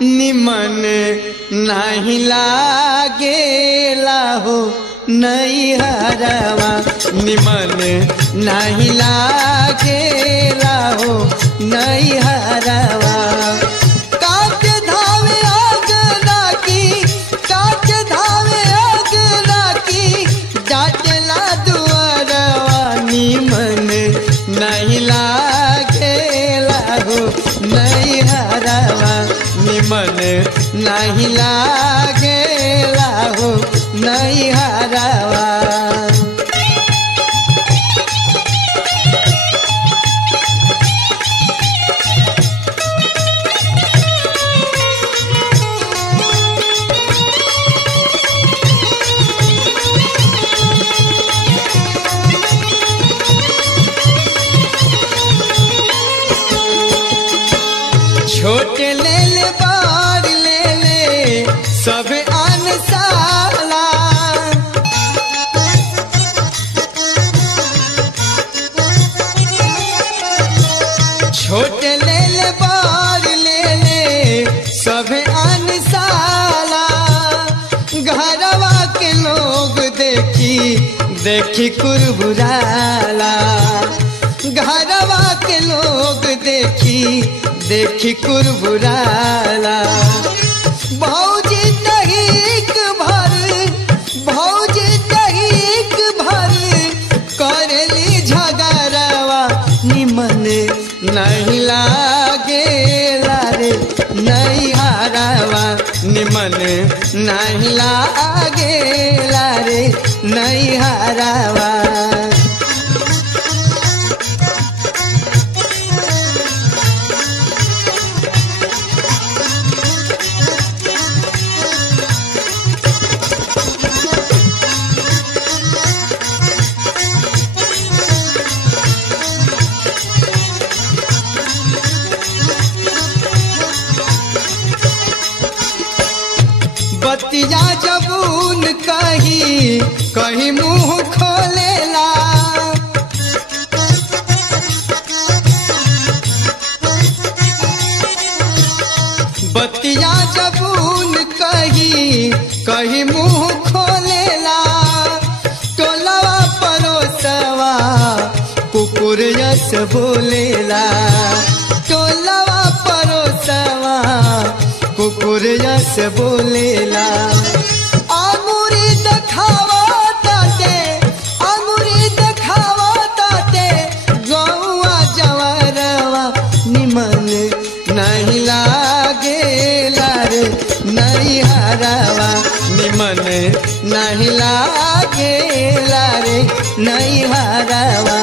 निमन नाही लागेला हो नैहरवा, निमन नाही लागेला हो नैहरवा। काट धावे अगना की, काट धावे अगना की, जाचला दुआरवा, निमन नहीं लागेला हो नैहरवा, निमन नहीं लागेला हो नैहरवा। छोटे ले ले बार ले ले सब अनसाला, छोटे ले ले बार ले ले सब अनसाला। घरवा के लोग देखी देखी कुरबुराला, घरवा के लोग देखी देखी कुरबुराला। भौजी तहीक भर, भौजी तहीक भर करेली झगड़वा, निमन नहीं लागेला रे नैहरवा, निमन नहीं लागेला रे नैहरवा। बतिया जबून कही कहीं मुँह खोलेला, बतिया जबून कहीं मुंह खोलेला। टोलवा परोसवा कुकुर यस बोलेला। टोलवा परोसवा कुकुर यस बोलेला। अंगूरी दिखावा ताते, अंगूरी दिखावा ताते, गौआ जवरवा निमन नहीं लागेला रे नैहरवा निमन नहीं लागेला रे नैहरवा।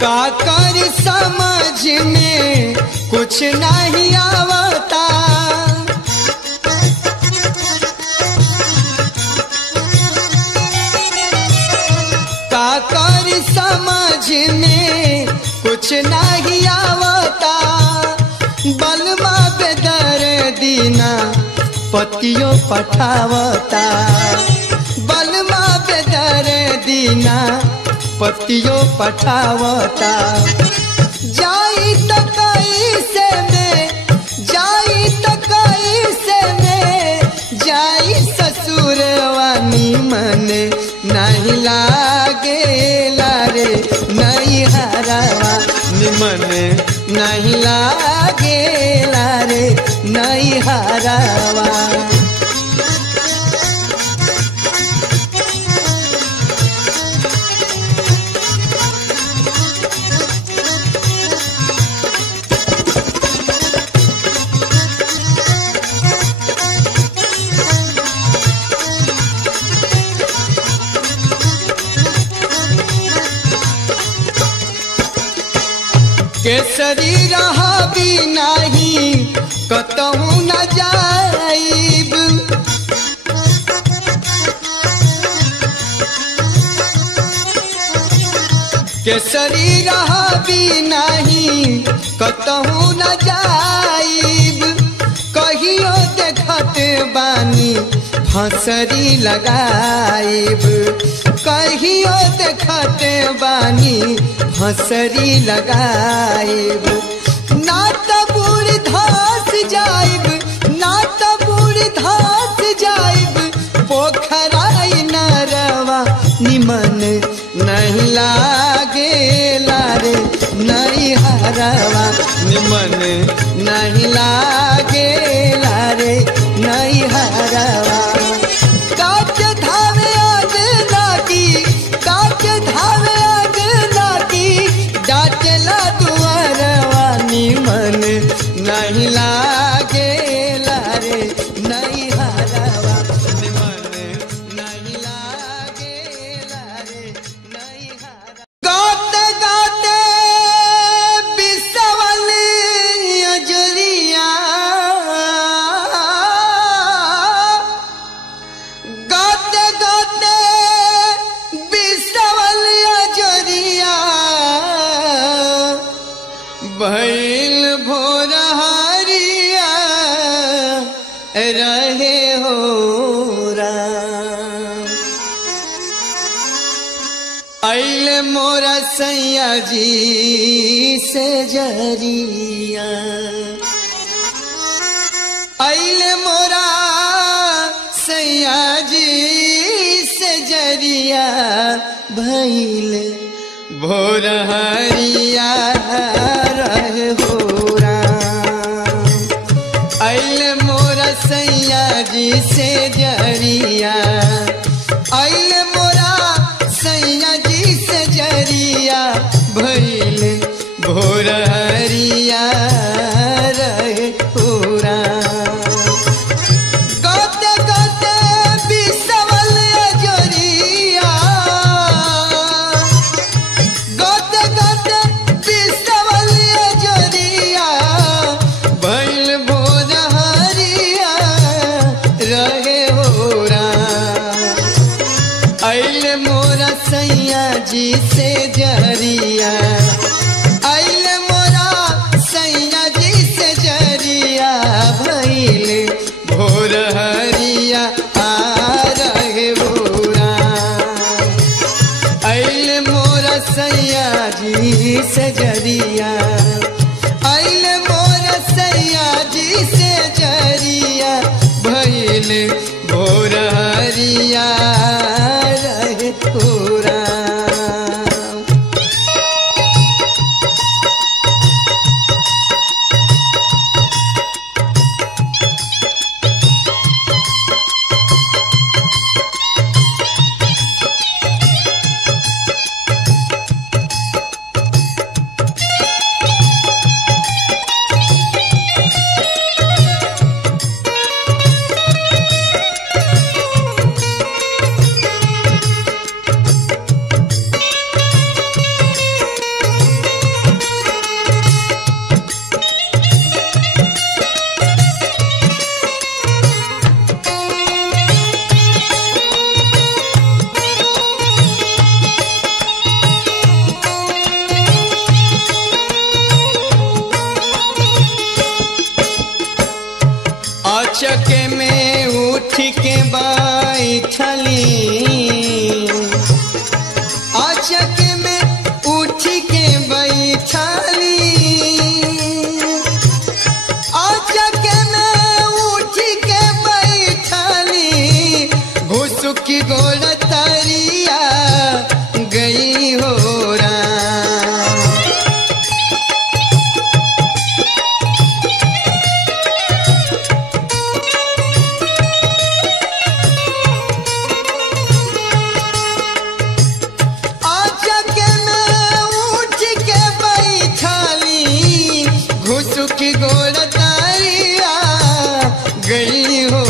का कर समझ में कुछ नहीं आवता। का कर समझ में कुछ नहीं आवता। बलमा बेदर्दीना पतियों पठावता। बलमा बेदर्दीना पतियों पठावता। जाई त कैसे में, जाई त कैसे में, जाई ससुरवा निमन नहीं लागेला रे नैहरवा निमन नहीं लागेला रे नैहरवा। केसरी रहा भी नहीं कतहु न जाइब। केसरी रहा भी नहीं कतहु न जाइब। कहियो देखत बानी फंसरी लगाइब। कहियो देखत बानी फंसरी लगाइब। ना त बूढ़ धस जाइब, ना त बूढ़ धस जाइब। पोखराई नरवा निमन नहीं लागेला रे नैहरवा निमन नहीं लागेला रे नैहरवा। काच धावे आग लागी, काच धावे आग लागी, डाटला दुआरवा निमन नहीं लागेला रे नैहरवा निमन नहीं लागेला रे नैहरवा। गाते गाते बिसवल अजरिया, गाते गाते बिसवल अजरिया। भइल भोर हरिया रहे हो राम। आइल मोरा सैया जी से जरिया। आइल मोरा सैया जी से जरिया। भइल भोर हरिया रहे हो राम। आइल मोरा सैया जी से जरिया। आइल मोरा सैया जी से जरिया। भइल भोर हरिया रहे हो राम। गाते गाते बिसवल अजरिया, गाते गाते बिसवल अजरिया। भइल भोर हरिया रहे हो राम। जी से जरिया आइल मोरा सैया जी से जरिया भइल भोर हरिया आ रहे भोरा आइल मोरा सैया जी से जरिया आइल मोरा सैया जी से जरिया भइल भोर हरिया रहे भोरा। चके में उठ के बैठली चके में उठ के बैठली चके में उठ के बैठली घुसुकी गोड़ तरिया गई हो की गोड़ तारिया गई हो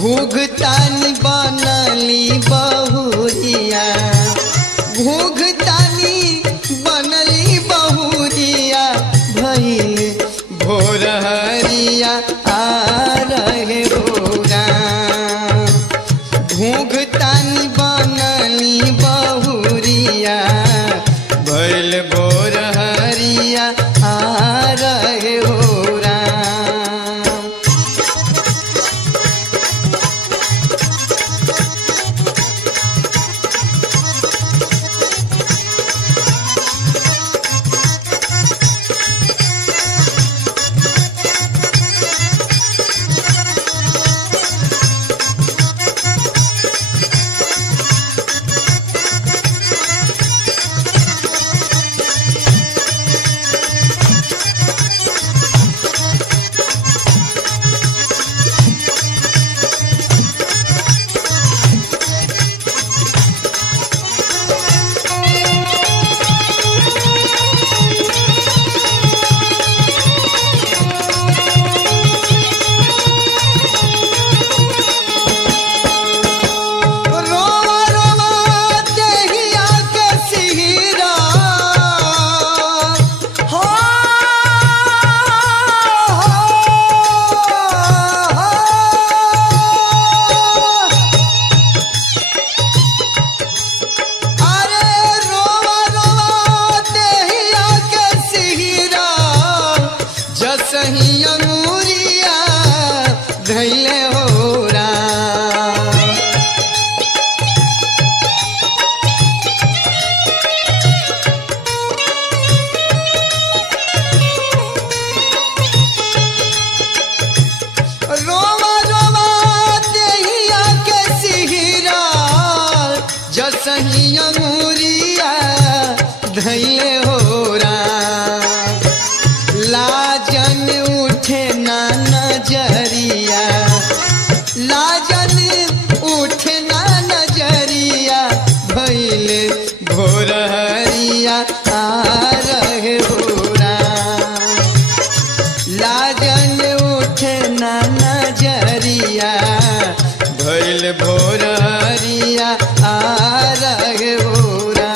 घूघतानी बनली बहुरिया घूघतानी बनली बहुरिया भइल भोर हरिया आ रहे भोरा घूघतानी बनली बहुरिया भइल भोर हरिया आ रहे हो राम। सही अंगूरिया धैले हो राम। रोवा रोवा देहिया के सिहिरा जसही अंगूरिया धैले हो राम। लाजन उठे ना नजरिया लाजन उठे ना नजरिया भइल भोर हरिया आ रहे भोरा। लाजन उठे ना नजरिया भइल भोर हरिया आ रहे भोरा।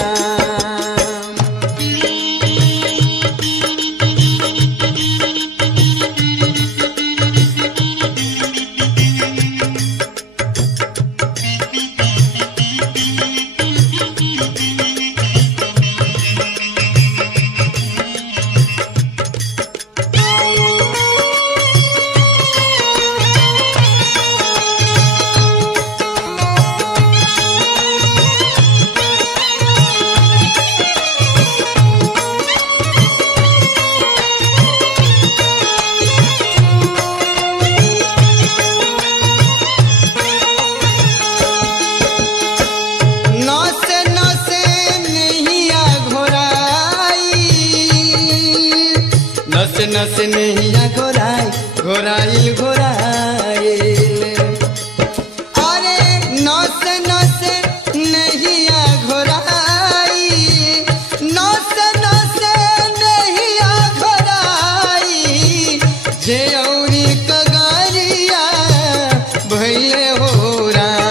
नस नैया घोराई घोराइल घोराइल अरे नस नस नैया घोराई नस नस नैया घोराई जे औरी कगरिया भइले हो राम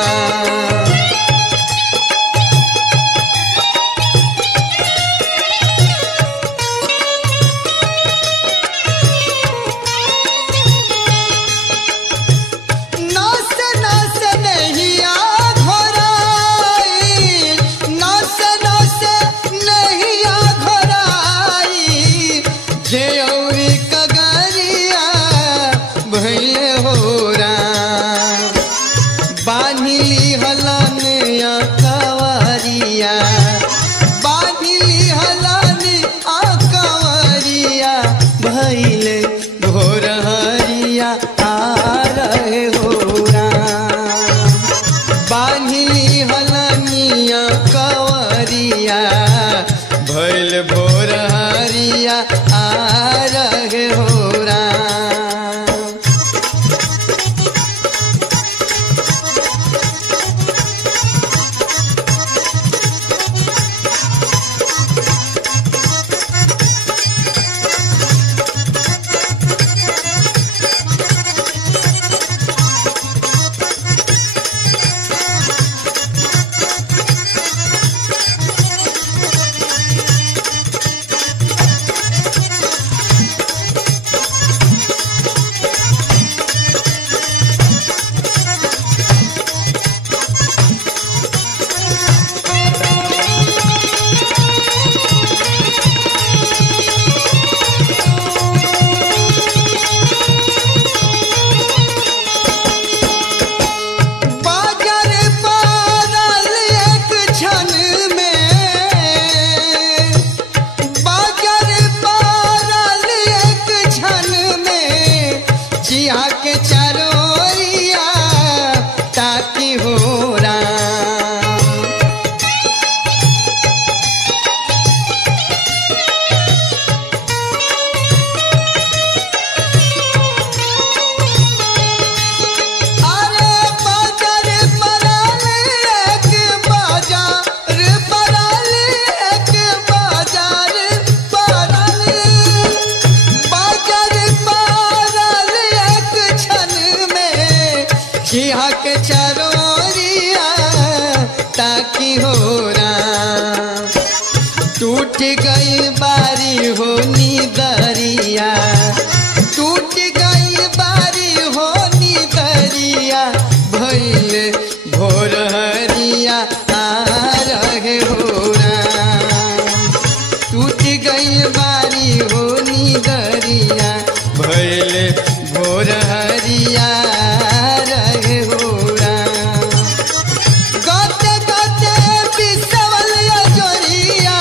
नस नस नैया घोराई नस नस नैया घोराई जे औरी कगरिया भइले हो राम बान्हिली हलनिया कवरिया बान्हिली हलनी कवरिया भइले भोर हरिया आ रहे हो राम बान्हिली हलनिया कवरिया भइल भोर हरिया आ रहे हो राम बाजार पारल एक क्षण में बाजार पारल एक क्षण में जिया के चरोरिया ताकि हो राम अरे बाजार परल एक बाजार परल एक बाजार परल बाजार परल एक क्षण में जिया के चरोरिया ताकि हो राम टूट गई बारी हो नीदरिया टूट गई बारी हो नीदरिया भइल भोर हरिया आ रहे हो राम टूट गई बारी हो नीदरिया भइल भोर हरिया आ रहे हो राम गते गते बिसवल अजोरिया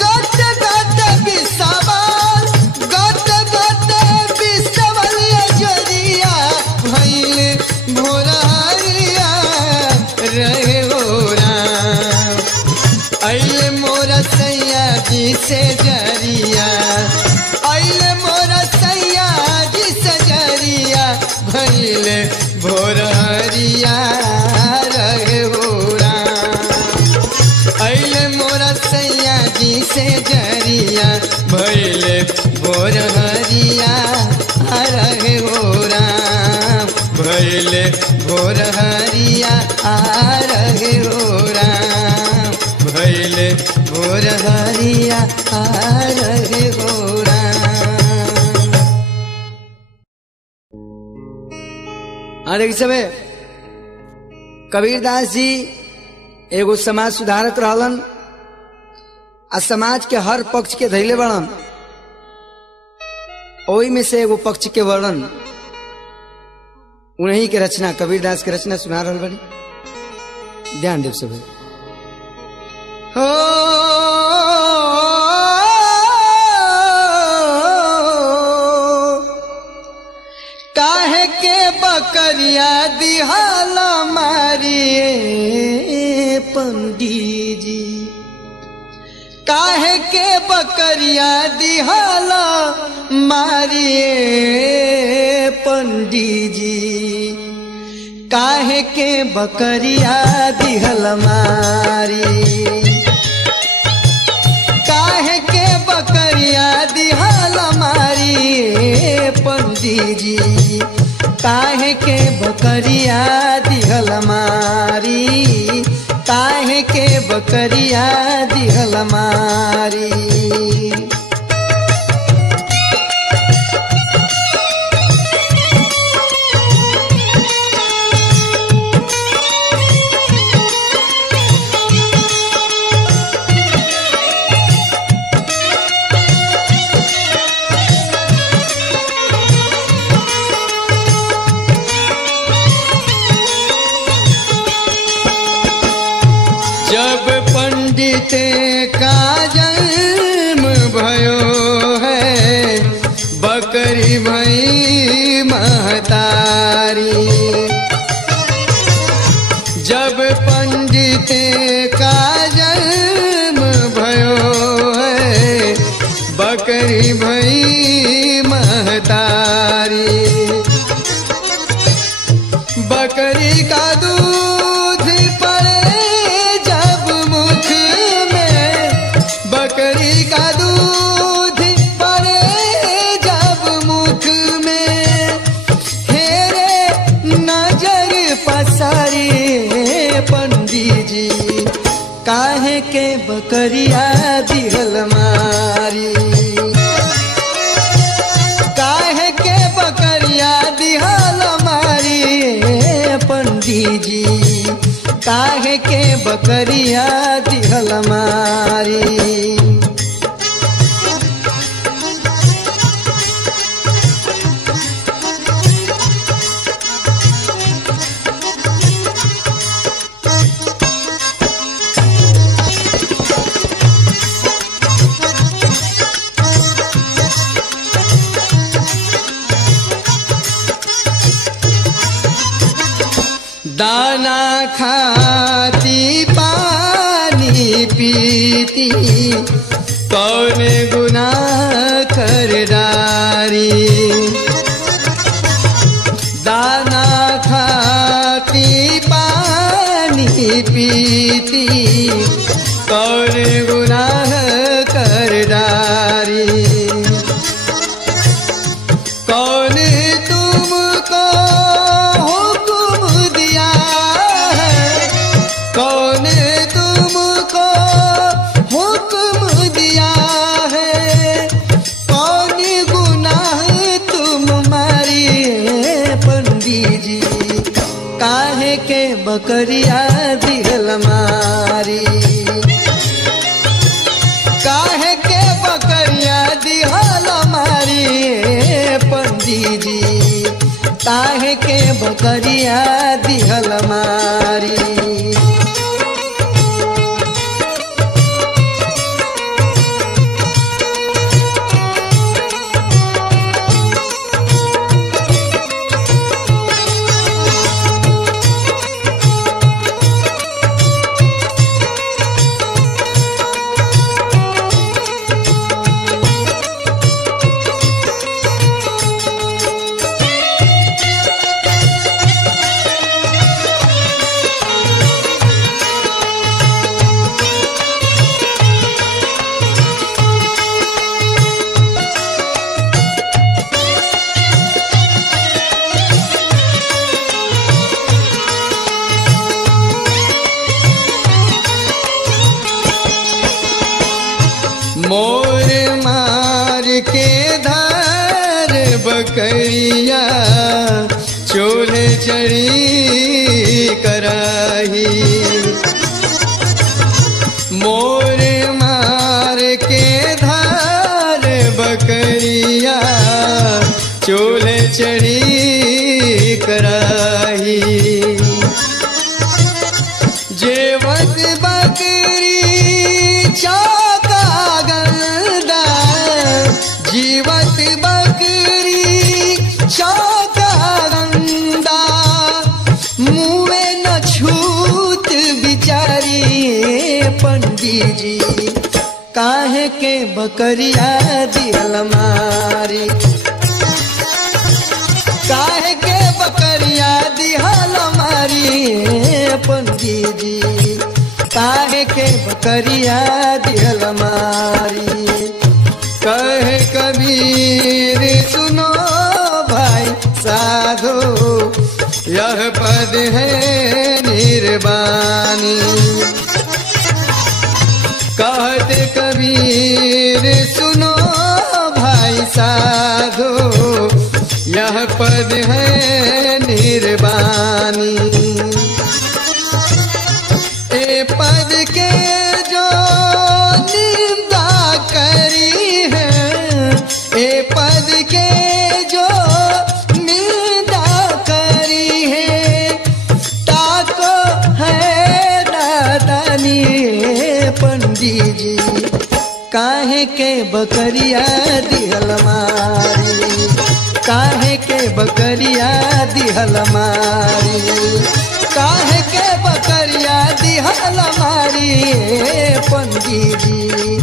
गते गते बिसवल गते गते बिसवल अजोरिया भइल भोर हरिया रहे हो राम अइले मोरा सैया जी से जरिया अइले मोरा सैया जी से जरिया भइले भोर हरिया रहे हो राम अइले मोरा सैया जी से जरिया भइले भोर हरिया रहे हो राम भइले भोर हरिया रहे हो राम भइले भोर हरिया रहे हो राम। हाँ देखिए सबे कबीरदास जी एगो समाज सुधारक रहलन आ समाज के हर पक्ष के धैले बड़न ओही में से एगो पक्ष के वर्णन उन्हीं के रचना कबीरदास के रचना सुना रहल बड़ी ध्यान देव सब हो काहे के बकरिया दिहाला मारिए पंडित जी काहे के बकरिया दिहाला मारिए पंडित जी, काहे के बकरिया दिहल मारी, काहे के बकरिया दिहल मारी पंडित जी, काहे के बकरिया दिहल मारी, काहे के बकरिया दिहल मारी। जब पंडित का जन्म भयो है, बकरी भई महतारी, जब पंडित का जन्म भयो है, बकरी भई महतारी, बकरी का दूध पड़े जब मुख में, बकरी का दूध पड़े जब मुख में, हेरे नजर पसारी पंडित जी, काहे के बकरिया दिहल मारी, काहे के बकरिया दिहल मारी पंडित जी, काहे के बकरिया दिहल मारी। दाना खाती पानी पीती, कौन गुनाह कर डारी, दाना खाती पानी पीती, कौन गुनाह कर डारी, कौन तुमको कौन तुमको हुक्म दिया है, कौन गुनाह तुम मारिए पंडित जी, काहे के बकरिया दिहल मारी, काहे के बकरिया दिहल मारी पंडित जी, काहे के बकरिया दिहल मारी। मोर मार के धार बकरिया, चूल्हे चढ़ी कराही, मोर मार के धार बकरिया, चूल्हे चढ़ी कराही, जेवत बकरी चौका गंदा, जीवत बकरी चौका गंदा, मुँह न छूत बिचारी पंडित जी, काहे के बकरिया दिहल मारी, काहे के बकरिया दिहल मारी पंडित जी, काहे के बकरिया दिहल मारी। कहे कबीर सुनो भाई साधो, यह पद है निर्वाणी। कहते कबीर सुनो भाई साधो, यह पद है निर्वाणी। ए पद के जो निंदा करी है, ए पद के जो निंदा करी है, ताको है दादानी पंडित जी, काहे के बकरिया दिहल मारी, काहे के बकरिया दिहल मारी, काहे के बकरिया दिहल मारी पंडित जी,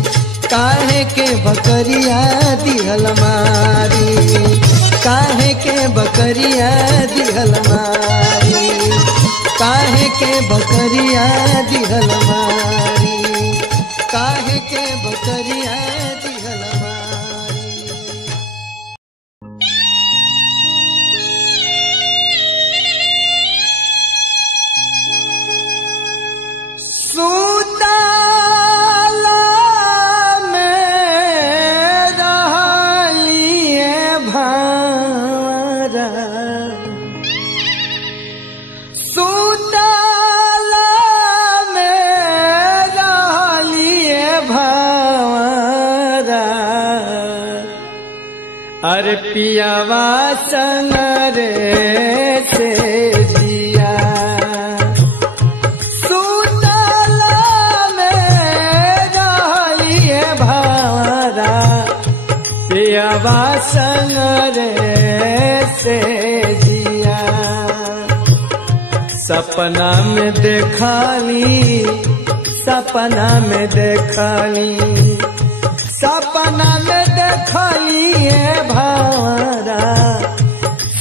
काहे के बकरिया दिहल मारी, काहे के बकरिया दिहल मारी, काहे के बकरिया दिहल मारी, काहे के बकरिया दिहल मारी। सूता अरे पियावा संग रे से जिया, सुतला में रहलिए भावरा, पियावा संग रे से जिया। सपना में देखली, सपना में देखली, सपना में देखली भावरा,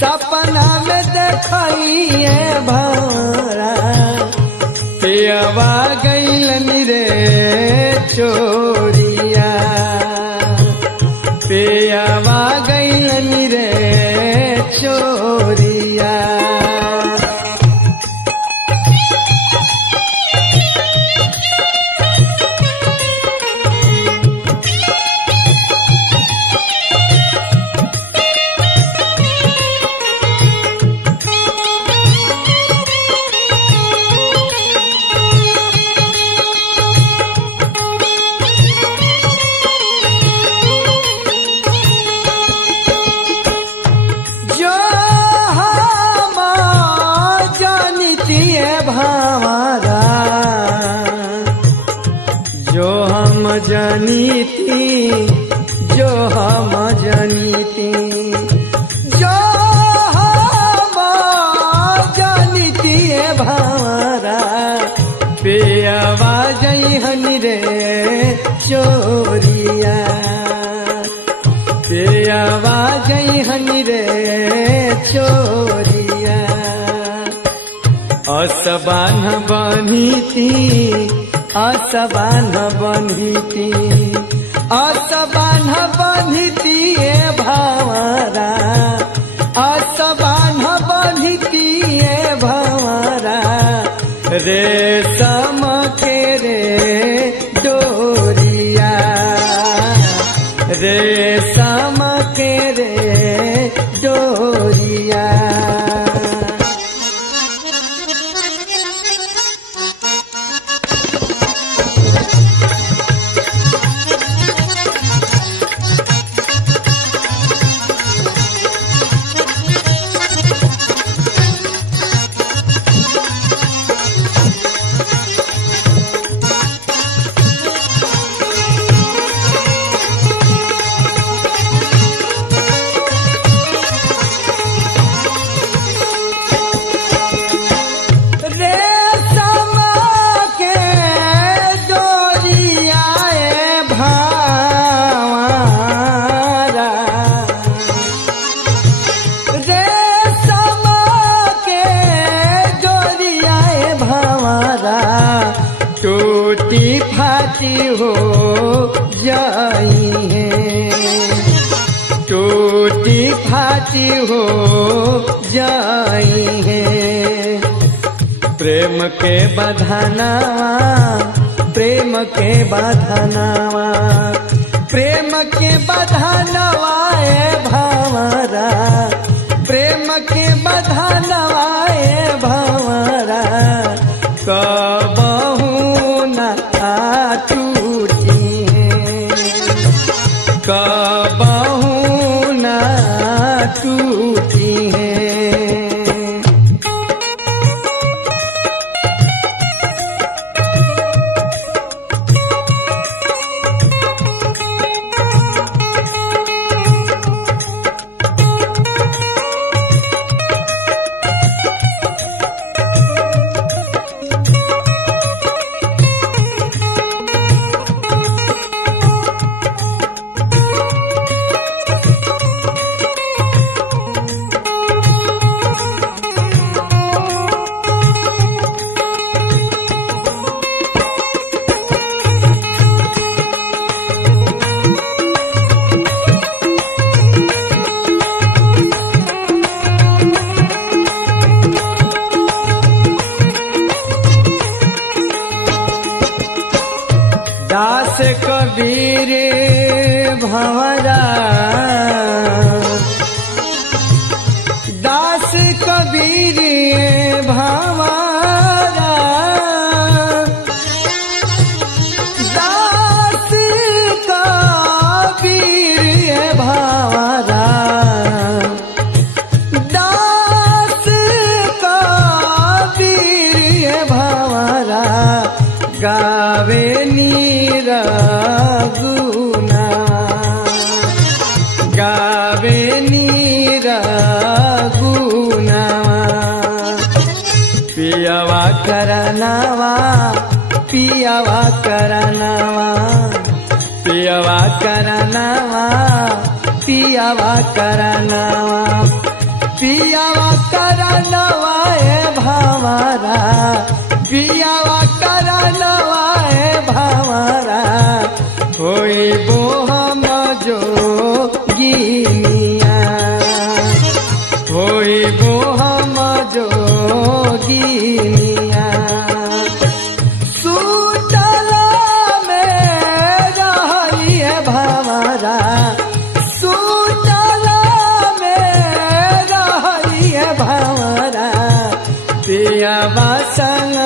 सपना में देखली भावरा, पियावा गइलन रे चोरिया, पियावा गइलन रे चोरिया। जानी थी जो हम जानी थी, जो हम जानी थी भावरा, पियावा जइहन रे चोरिया, पियावा जइहन रे चोरिया। असबान बनी थी, असबान बनी थी, असबान बनी थी भावरा, असबान बनी थी भावरा, रेशम के रे डोरिया, रेशम के रे डोरिया। टूटी फाटी हो जाई है, टूटी फाटी हो जाई है। प्रेम के बंधनवा, प्रेम के बंधनवा, प्रेम के बंधनवा ए भंवरा, प्रेम के बंधनवा ए भंवरा, कबहू न टूटी है, कबहू न टूटी है। दास कबीर भंवरा, दास कबीर भंवरा, दास कबीर भंवरा, दास कबीर भंवरा, गावे गुना, गावे नीरा गुना। पियावा करनावा, पियावा करनावा, पियावा करनावा, पियावा करनावा, पियावा करनावा ए भंवरा, पियावा करनावा ए भंवरा, होई बो हम जोगिनिया, होई बो हम जोगिनिया। सुतला में रही है भंवरा, सुतला में रही है भंवरा, पियावा संग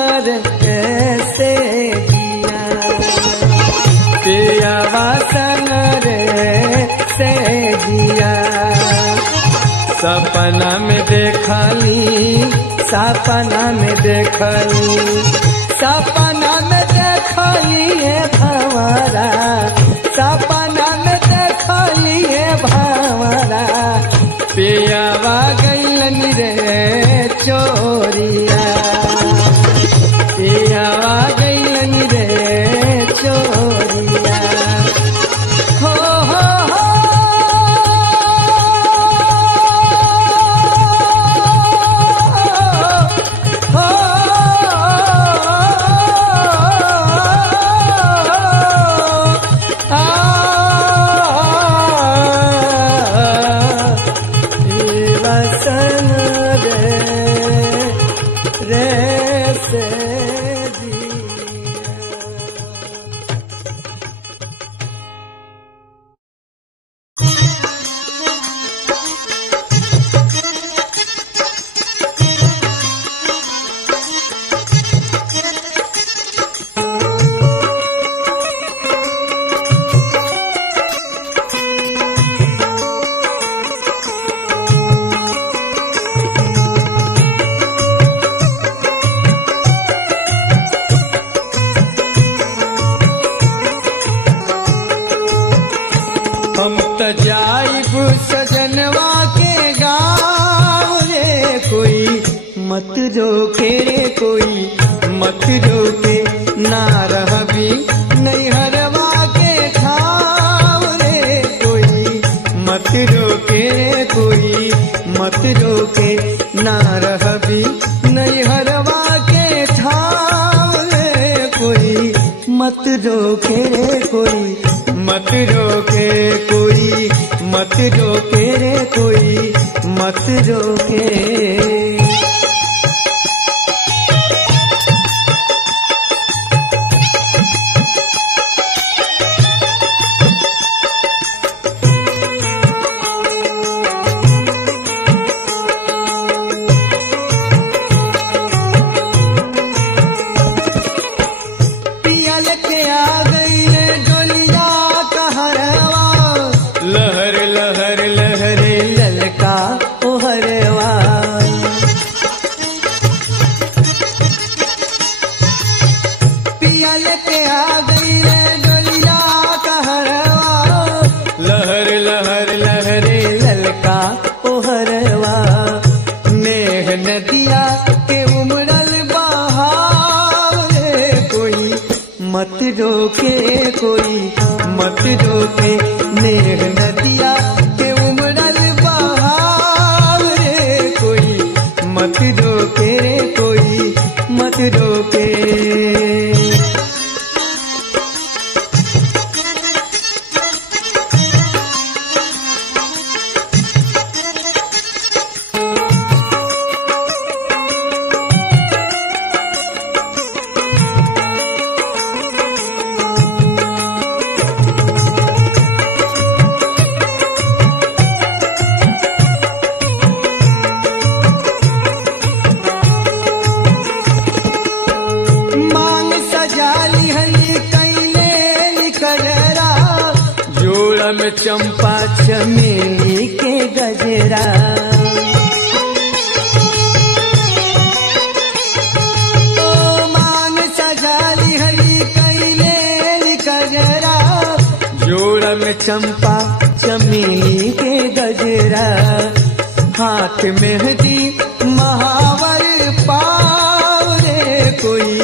से पियावा संग से जिया। सपना में देखली, सपना में देखली, सपना में देखली है भंवरा, सपना में देखली है भंवरा, पियावा गइलन रे चोरिया, पियावा गइलन रे चोरिया। हो हो हो हो वसन रे से हम त जाइब सजनवा के गाँव रे, कोई मत रोके रे, कोई मत रोके, ना रहबी नैहरवा के ठाव रे, कोई मत रोके रे, कोई मत रोके, ना रहबी नैहरवा के ठाव रे, कोई मत रोके रे कोई, मत रोके कोई, मत रोके रे कोई, मत रोके। मत रोके कोई, मत रोके नेह नदिया के उमड़ल बहाव रे कोई, मत रोके रे कोई, मत रोके। में चंपा चमेली के गजरा, ओ मांग सजाली हली कैले गजरा, जोड़ा में चंपा चमेली के गजरा, हाथ मेहंदी महावर पाव रे कोई,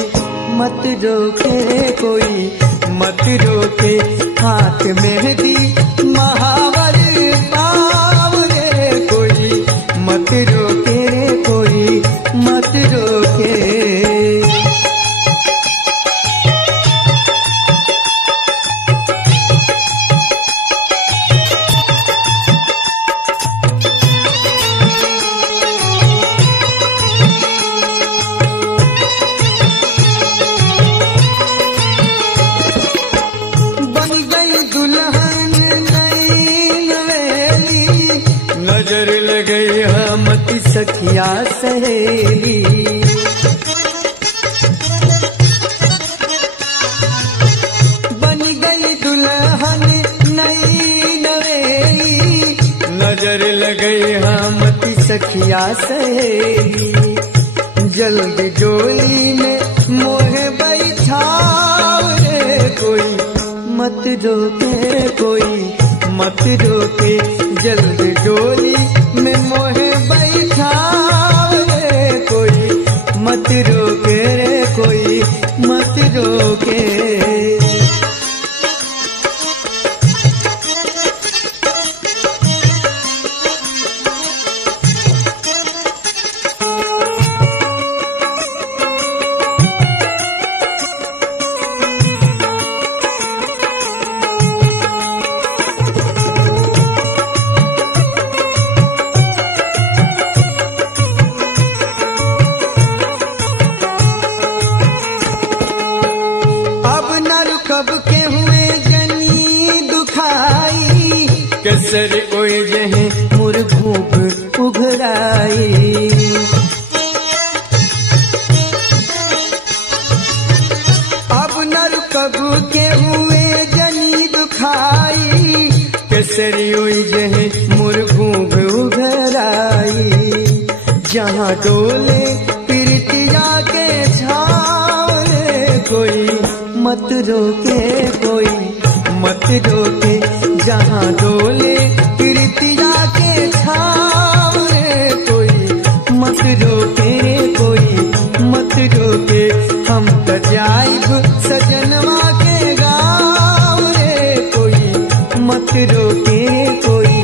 मत रोके कोई, मत रोके हाथ मेहंदी महावर पाव रे कोई, मत रोके रे कोई, मत रोके। नजर लगई हमती सखिया सहेली, बन गई दुल्हन नई नवेली, नजर लगई हमती सखिया सहेली, जल्दी डोली में मोहे बैठाव रे कोई, मत रोके कोई, मत रोके जल्दी डोली में मोहे बैठाव रे कोई, मत रोके रे कोई, मत रोके। कब के हुए जनी दुखाई, कसर ओए जहे मुर भूख उघराई, अब नर कब के हुए जनी दुखाई, कसर ओए जहे मुर भूख उघराई, जहाँ डोले प्रीतिया के छाव रे कोई, मत रोके कोई, मत रोके जहाँ डोले प्रीतिया के छाव रे कोई, मत रोके रे कोई, मत रोके। हम तो जाइब सजनवा के गाँव रे कोई, मत रोके रे कोई,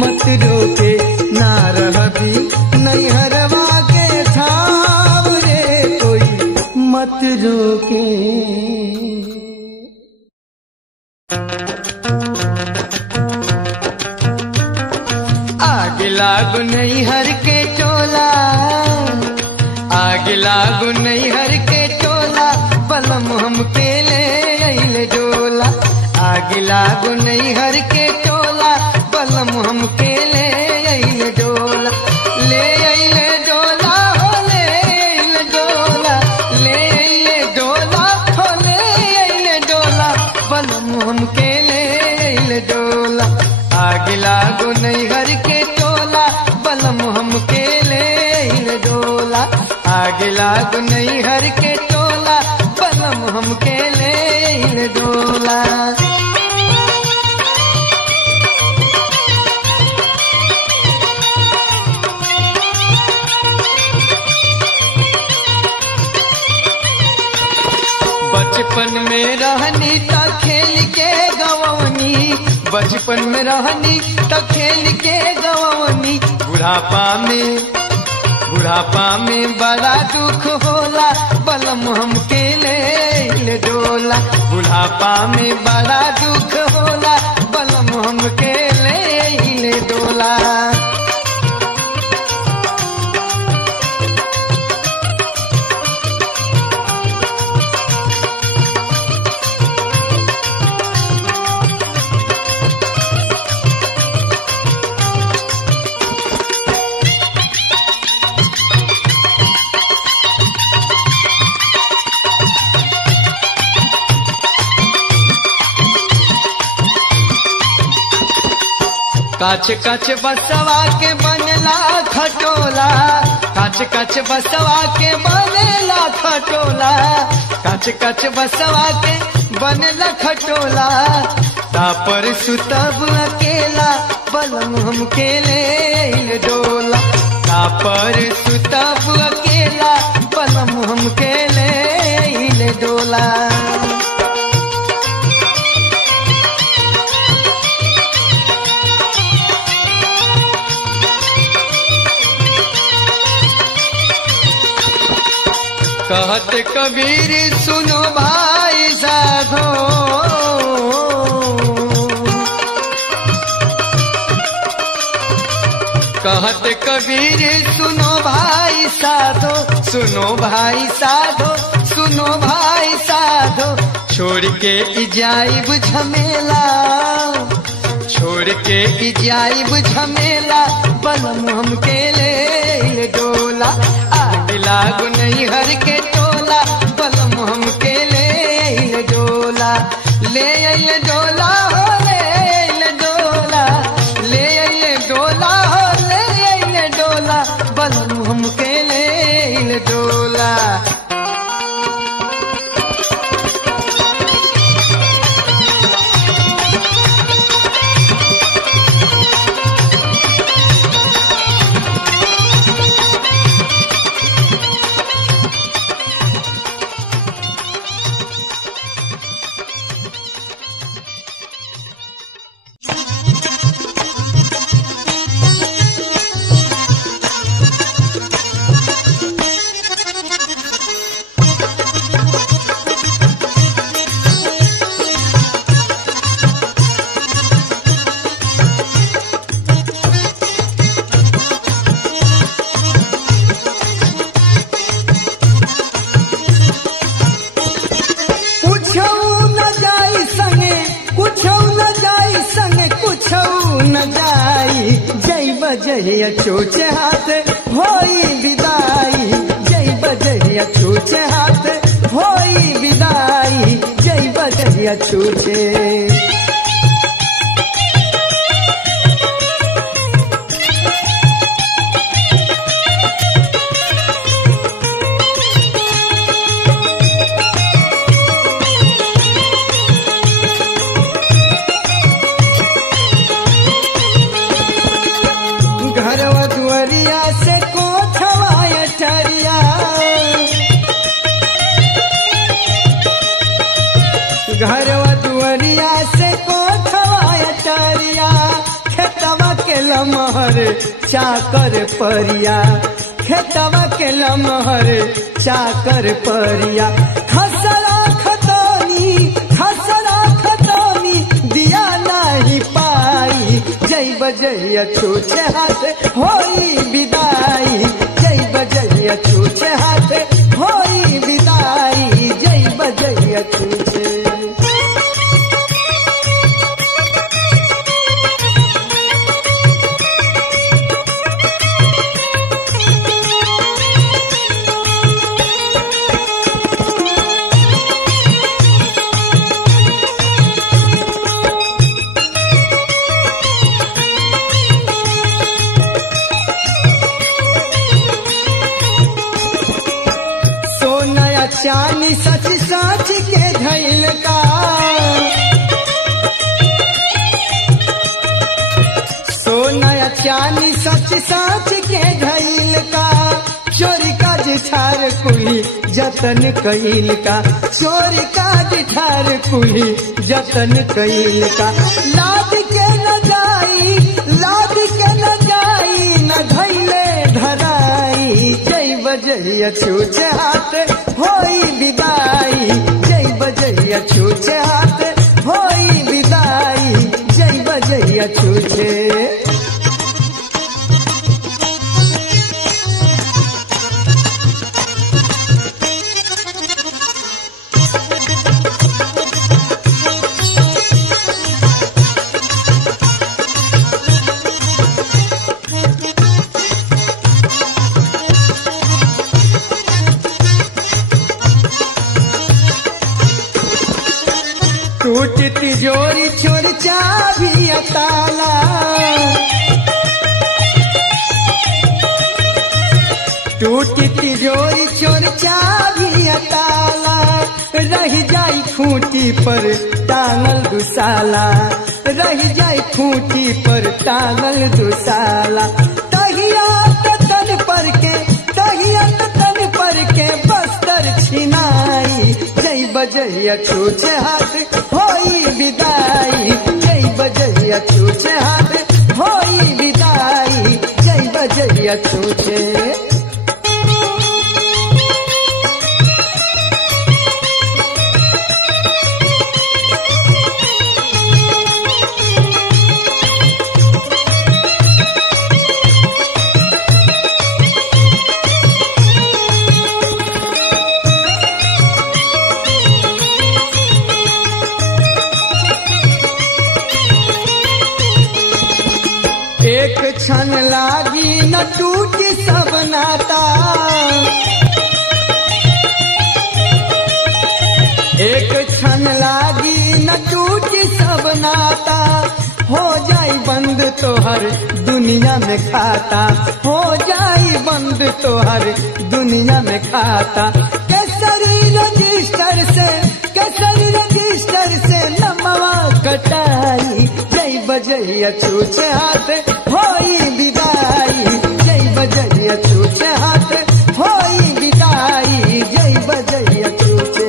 मत रोके। ना रहबी नैहरवा के छाव रे कोई, मत रोके। आग लागू नैहर के टोला, आग लागू नैहर के टोला, बलम हमके ले अइले डोला। आग लागू नैहर के टोला, बलम हमके ले अइले डोला। ले अइले डोला हो ले अइले डोला, ले अइले डोला हो ले अइले डोला, बलम हमके ले अइले डोला। आग लागू नैहर के टोला, बलम हमके ले अइले डोला। आग लागू नैहर के टोला, बलम हमके ले अइले डोला। बचपन में रहनी त खेल के गवनी, बचपन में रहनी त खेल के गवनी। बुढ़ापा में बड़ा दुख होला, बलम हमके ले डोला। बुढ़ापा में बड़ा दुख होला, बलम हमके ले डोला। काच काच बसवा के बनला खटोला, काच काच बसवा के बनला खटोला, काच काच बसवा के बनला खटोला। तापर सुतब अकेला, बलम हमके ले डोला। तापर सुतब अकेला, बलम हमके ले डोला। कहत कबीर सुनो भाई साधो, कहत कबीर सुनो भाई साधो, सुनो भाई साधो, सुनो भाई साधो। छोड़ के इजाइब झमेला, छोड़ के इजाइब झमेला, बलम हमके ले डोला। आग लागू नैहर के टोला, बलम हमके ले डोला। ले अइले डोला हो ले अइले डोला, ले अइले डोला हो ले अइले डोला, बलम हमके ले डोला। जहिया छूचे हाथ होई विदाई, जय बजहिया छूचे हाथ होई विदाई, जय बजहिया छूचे। घरवा दुआरिया से कोठवा अटरिया, घरवा दुआरिया से कोठवा अटरिया। खेतवा के लमहर चाकर परिया, खेतवा के लमहर चाकर परिया। खसरा खतौनी, खसरा खतौनी, बजैया छूछे हाथ होई विदाई, जय बजैया छूछे हाथ होई विदाई, जय बजैया छूछे। चानी सच साच के धैल का, सोना चानी सच साच के धैल का, चोरी का जिठार कुली जतन कैल का, चोरी का जिठार कुली जतन कैल का। लाद के न जाई, लाद के न जाई, न धैले धराई, जय बजैया छूछे हाथ होई विदाई, जय बजैया छूछे हाथ होई विदाई, जय बजैया छूछे। टूट तिजोरी छोड़ चाबी ताला, टूट तिजोरी छोड़ चाबी ताला, रह जाई खूंटी पर टांगल दुसाला, रह जाई खूंटी पर टांगल दुसाला। तहिया तन पर के, तहिया तन पर के बस्तर छिनाई, जय बजैया छूछे हाथ होई विदाई, जय बजैया छूछे हाथ होई विदाई, जय बजैया छूछे। एक क्षण लागी न टूटी सब नाता, एक क्षण लागी न टूटी सब नाता, हो जाई बंद तोहर दुनिया में खाता, हो जाई बंद तोहर दुनिया में खाता। केसरी रजिस्टर से, केसरी रजिस्टर से नमवा कटाई, जय बजैया छूछे हाथ होई विदाई, जय बजैया छूछे हाथ होई विदाई, जय बजैया छूछे।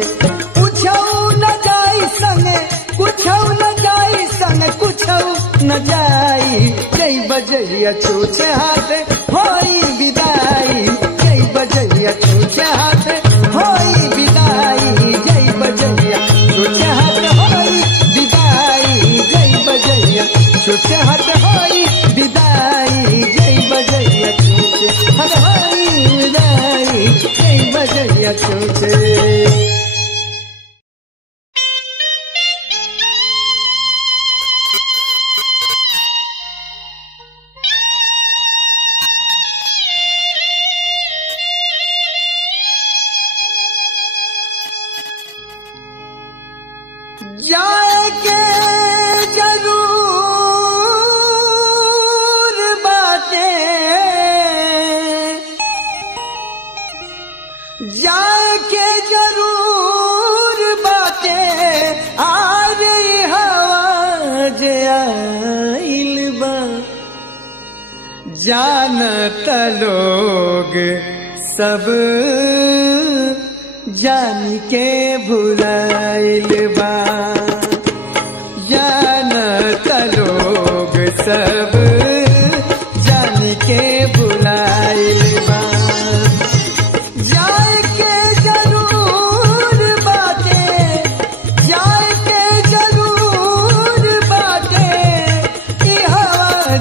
कुछऊ न जाई संगे, कुछऊ न जाई संगे, कुछऊ न जाई, जय बजैया छूछे हाथ होई विदाई, जय बजैया छूछे हाथ होई विदाई, जय बजैया छूछे हाथ होई विदाई, जय बजैया छूछे हाथ होई विदाई, जय बजैया छूछे हाथ होई विदाई, जय बजैया छूछे। जाएके जरूर बाटे, जाएके जरूर बाटे, आज हवा जे आइल बा, जानत लोग सब जान के भुलाइल बा, जानत लोग सब जान के भुलाइल बा। जाए के जरूर बाटे, जाए के जरूर बाटे, ई हवा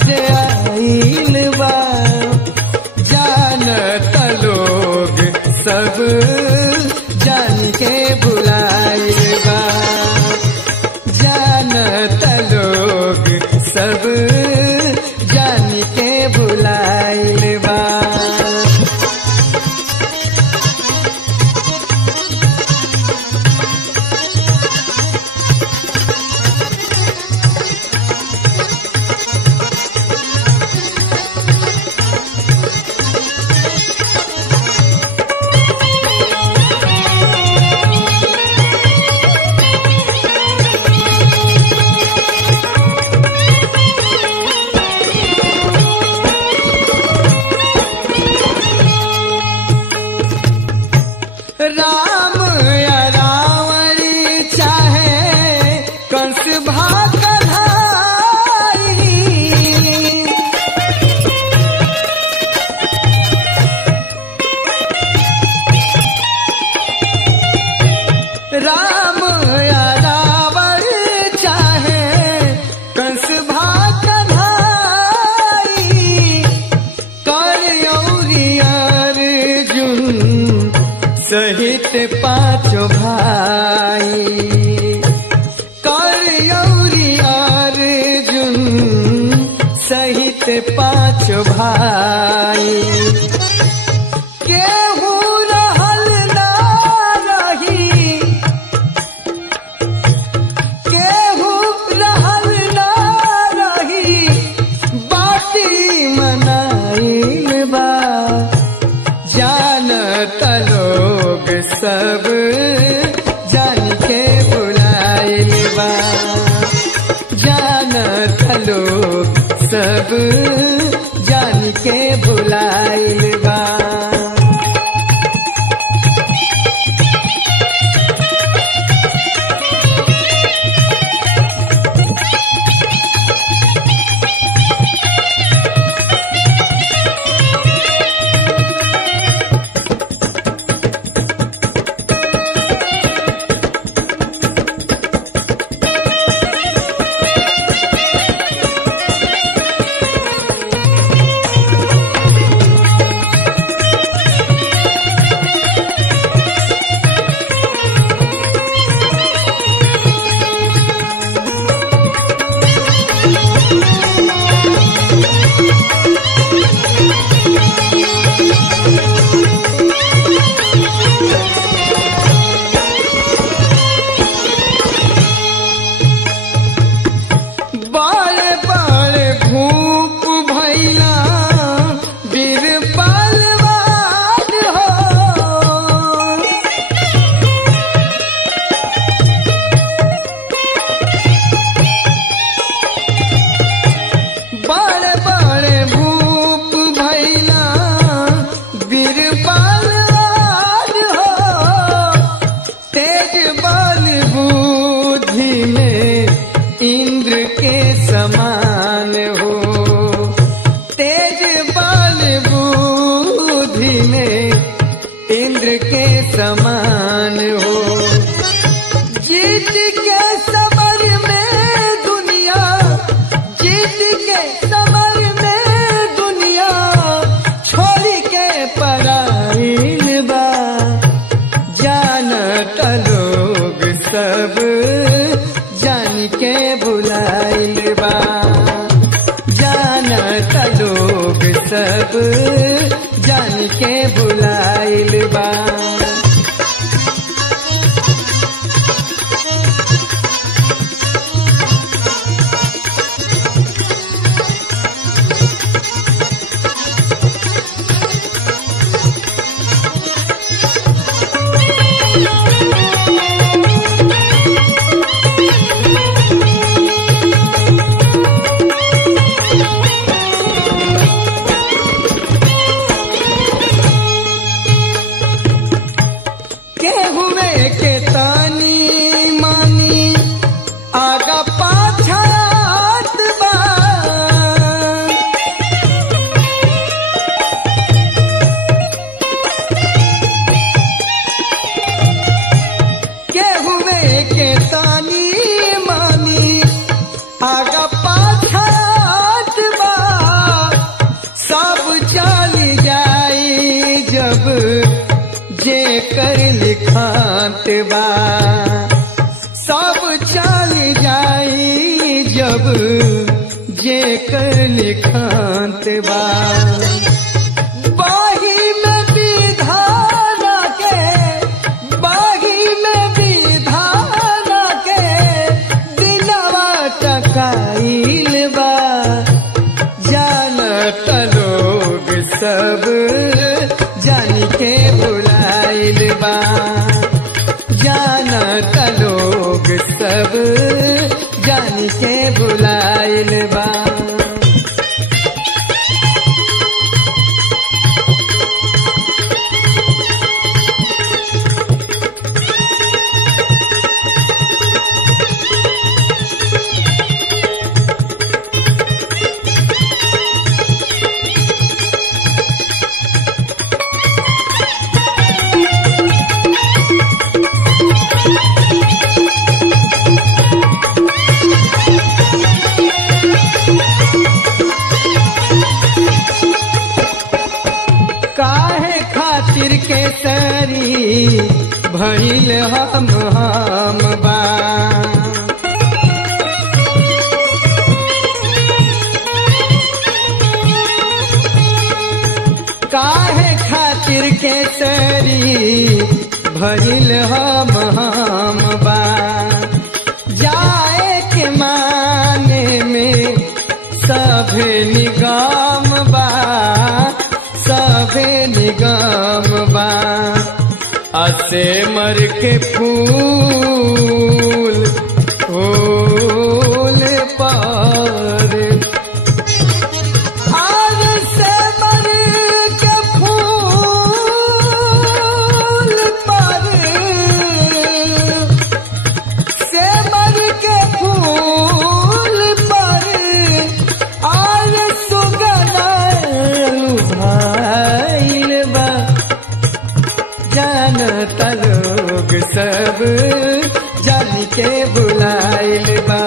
राम या रावण चाहे कंस भाग भाई, कर औरी अर्जुन सहित पांचों भाई, कर औरी अर्जुन सहित पांचों भाई। केहू रहल ना रही, केहू रहल ना रही, बाटी मनाइल बा, जानत लोग सब जान के बुलाइल बा, जानत लोग सब जान के बुलाइल बा। समान हो, जीत के समर में दुनिया, जीत के समर में दुनिया, छोड़ के पराइल बा, जानत लोग सब जान के बुलाइल बा, जानत लोग सब जान के बुलाइल बा। जेकर लिखात बा सब चल जाई, जब जेकर लिखात बा। बाही में विधाना के, बाही में विधाना के दिलवा टकाइल बा, जानत लोग सब जान के बुलाइल बा, जानत लोग सब जान के बुलाइल बा। भइल हम बा। काहे खातिर केसरी भइल हम बा। जाए के माने में सभे निगम बा, सभे निगम बा। असे मर के फूल फूल पर, आज से मर के फूल पर, से मर के फूल पर आज सुगंध भाइल बा। जानता लोग सब जान के बुलाइल बा।